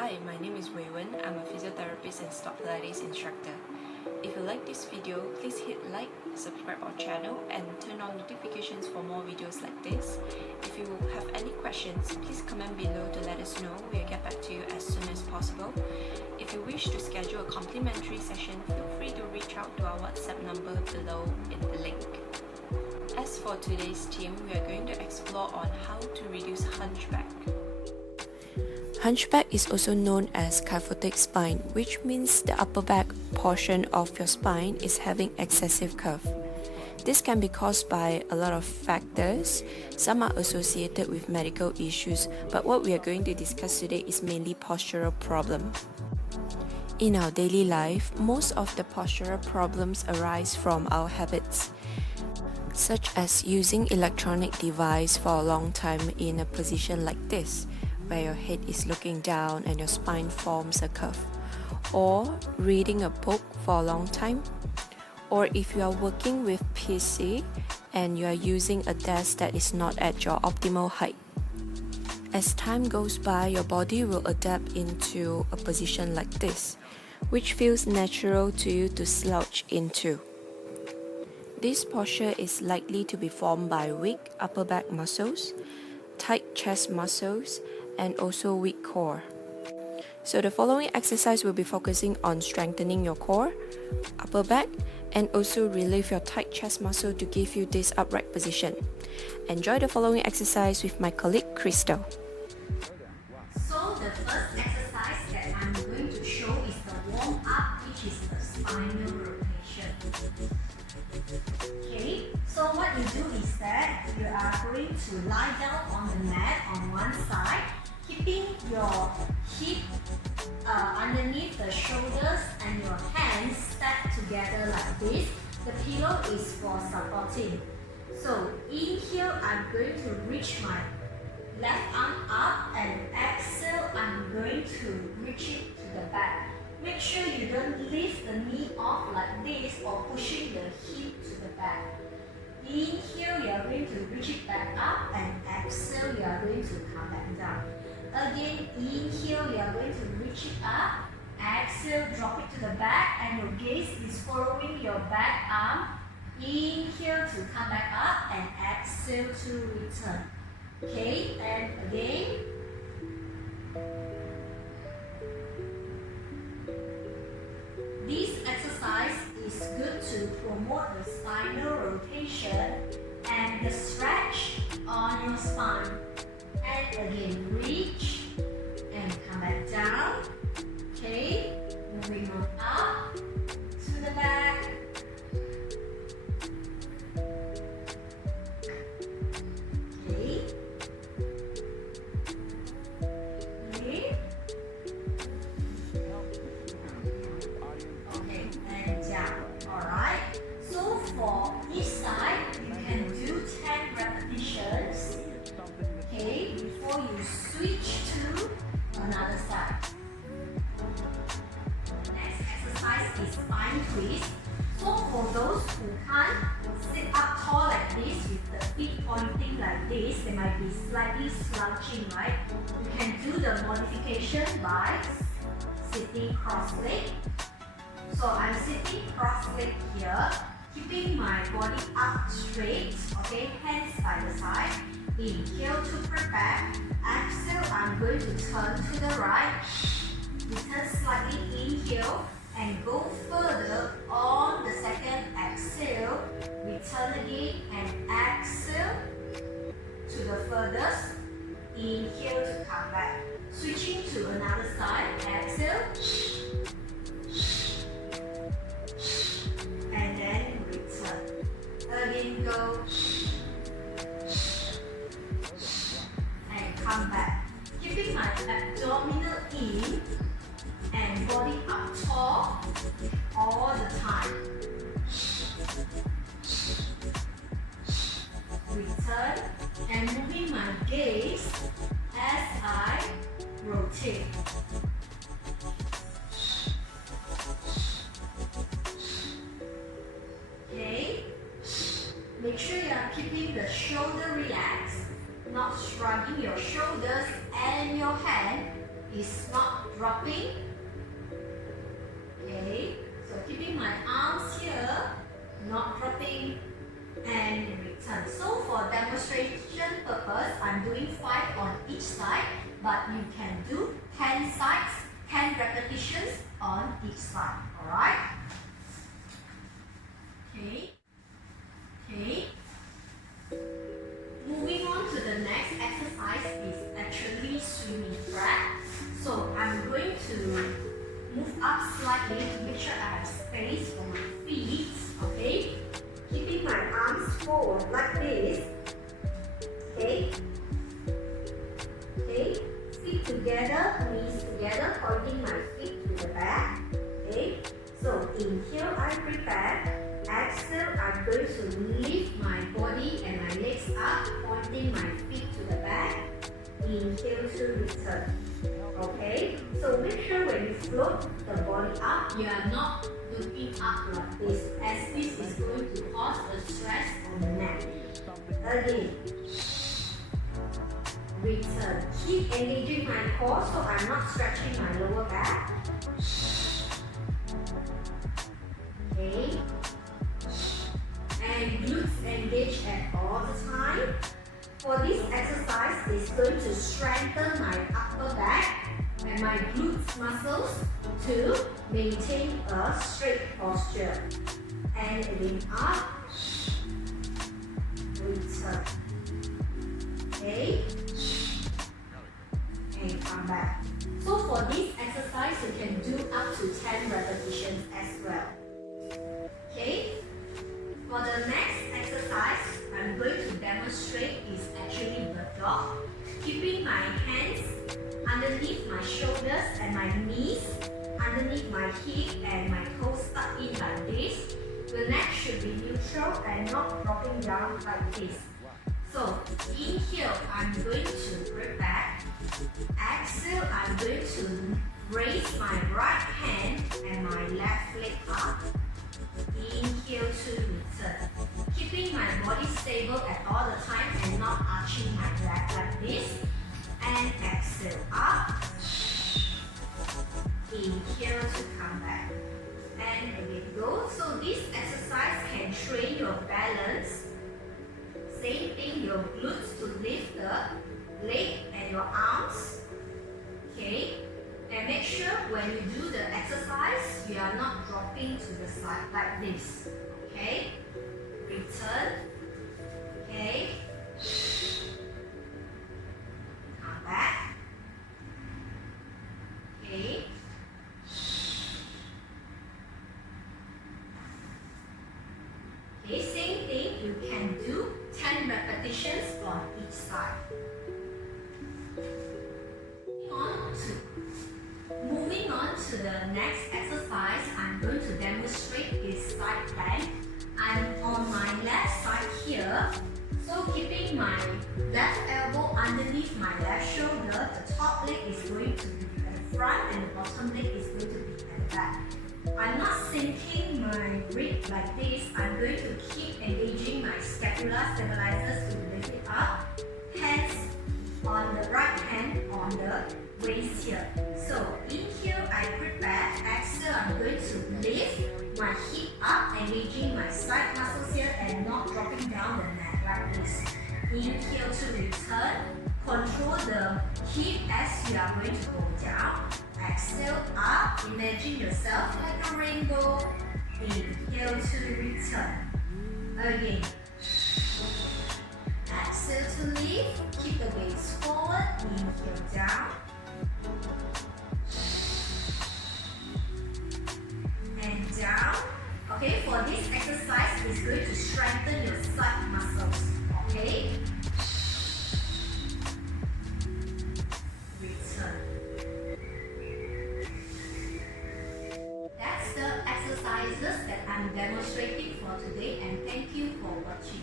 Hi, my name is Vern. I'm a physiotherapist and STOTT Pilates instructor. If you like this video, please hit like, subscribe our channel and turn on notifications for more videos like this. If you have any questions, please comment below to let us know. We'll get back to you as soon as possible. If you wish to schedule a complimentary session, feel free to reach out to our WhatsApp number below in the link. As for today's theme, we are going to explore on how to reduce hunchback. Hunchback is also known as kyphotic spine, which means the upper back portion of your spine is having excessive curve. This can be caused by a lot of factors. Some are associated with medical issues, but what we are going to discuss today is mainly postural problem. In our daily life, most of the postural problems arise from our habits, such as using electronic device for a long time in a position like this, where your head is looking down and your spine forms a curve, or reading a book for a long time, or if you are working with PC and you are using a desk that is not at your optimal height. As time goes by, your body will adapt into a position like this, which feels natural to you to slouch into. This posture is likely to be formed by weak upper back muscles, tight chest muscles, and also weak core. So the following exercise will be focusing on strengthening your core, upper back, and also relieve your tight chest muscle to give you this upright position. Enjoy the following exercise with my colleague Crystal. So the first exercise that I'm going to show is the warm up, which is the spinal rotation. Okay, so what you do is that you are going to lie down on the mat on one side, keeping your hip underneath the shoulders and your hands stacked together like this. The pillow is for supporting. So inhale, I'm going to reach my left arm up, and exhale, I'm going to reach it to the back. Make sure you don't lift the knee off like this or pushing the hip to the back. Inhale, you are going to reach it back up, and exhale, you are going to come back down. Again, inhale, you are going to reach it up, exhale, drop it to the back, and your gaze is following your back arm. Inhale to come back up, and exhale to return. Okay, and again. This exercise is good to promote the spinal rotation and the stretch on your spine. And again, reach and come back down. Okay, moving on up to the back. Okay. For each side, you can do 10 repetitions, okay, before you switch to another side. Next exercise is spine twist. So for those who can't sit up tall like this with the feet pointing like this, they might be slightly slouching, right? You can do the modification by sitting cross-legged. So I'm sitting cross-legged here, keeping my body up straight, okay, hands by the side. Inhale to protect. Exhale, I'm going to turn to the right. Return slightly, inhale, and go further on the second exhale. Return again and exhale to the furthest. Inhale to come back. Switching to another side, exhale. And then return. Again, go. And come back. Keeping my abdominal in and body up tall all the time. Return and moving my gaze as I rotate. Okay, make sure you are keeping the shoulder relaxed, not shrugging your shoulders, and your hand is not dropping. Okay, so keeping my arms here, not dropping, and return. So for demonstration purpose, I'm doing 5 on each side, but you can do 10 sides, 10 repetitions on each side. Alright? Okay. Okay. Moving on to the next exercise is actually swimming track. So I'm going to move up slightly to make sure I have space for my feet. Okay. Keeping my arms forward like this. Okay. Okay. Feet together, knees together, pointing my feet to the back. Okay. So inhale, I prepare. Exhale, I'm going to lift my body and my legs up, pointing my feet to the back. Inhale to return. Okay, so make sure when you float the body up, you are not looking up like this, as this is going to cause a stress on the neck. Again, return. Keep engaging my core so I'm not stretching my lower back. Okay. And glutes engage at all the time. For this exercise, it's going to strengthen my upper back and my glutes muscles to maintain a straight posture. And again up, return. Okay, and come back. So for this exercise, you can do up to 10 repetitions as well. Okay. For the next exercise, I'm going to demonstrate is actually the dog. Keeping my hands underneath my shoulders and my knees, underneath my hip and my toes stuck in like this. The neck should be neutral and not dropping down like this. So inhale, I'm going to breathe back. Exhale, I'm going to raise my right hand and my left leg up. Inhale to return. Keeping my body stable at all the time and not arching my leg like this. And exhale up. Inhale to come back. And again go. So this exercise can train your balance. Same thing, your glutes to lift the leg and your arms. Okay. And make sure when you do the exercise, you are not dropping to the side like this. Okay? Return. Okay? Come back. Okay? Okay, same thing, you can do 10 repetitions on each side. Moving on to the next exercise, I'm going to demonstrate is side plank. I'm on my left side here. So keeping my left elbow underneath my left shoulder, the top leg is going to be at the front and the bottom leg is going to be at the back. I'm not sinking my rib like this. I'm going to keep engaging my scapula stabilizers to lift it up. Hands on the right hand on the waist here. So inhale, I prepare. Exhale, I'm going to lift my hip up, engaging my side muscles here and not dropping down the neck like this. Inhale to return. Control the hip as you are going to go down. Exhale up. Imagine yourself like a rainbow. Inhale to return. Again. Exhale to lift. Keep the weights forward. Inhale down. And down. Okay, for this exercise, it's going to strengthen your side muscles. Okay? Return. That's the exercises that I'm demonstrating for today, and thank you for watching.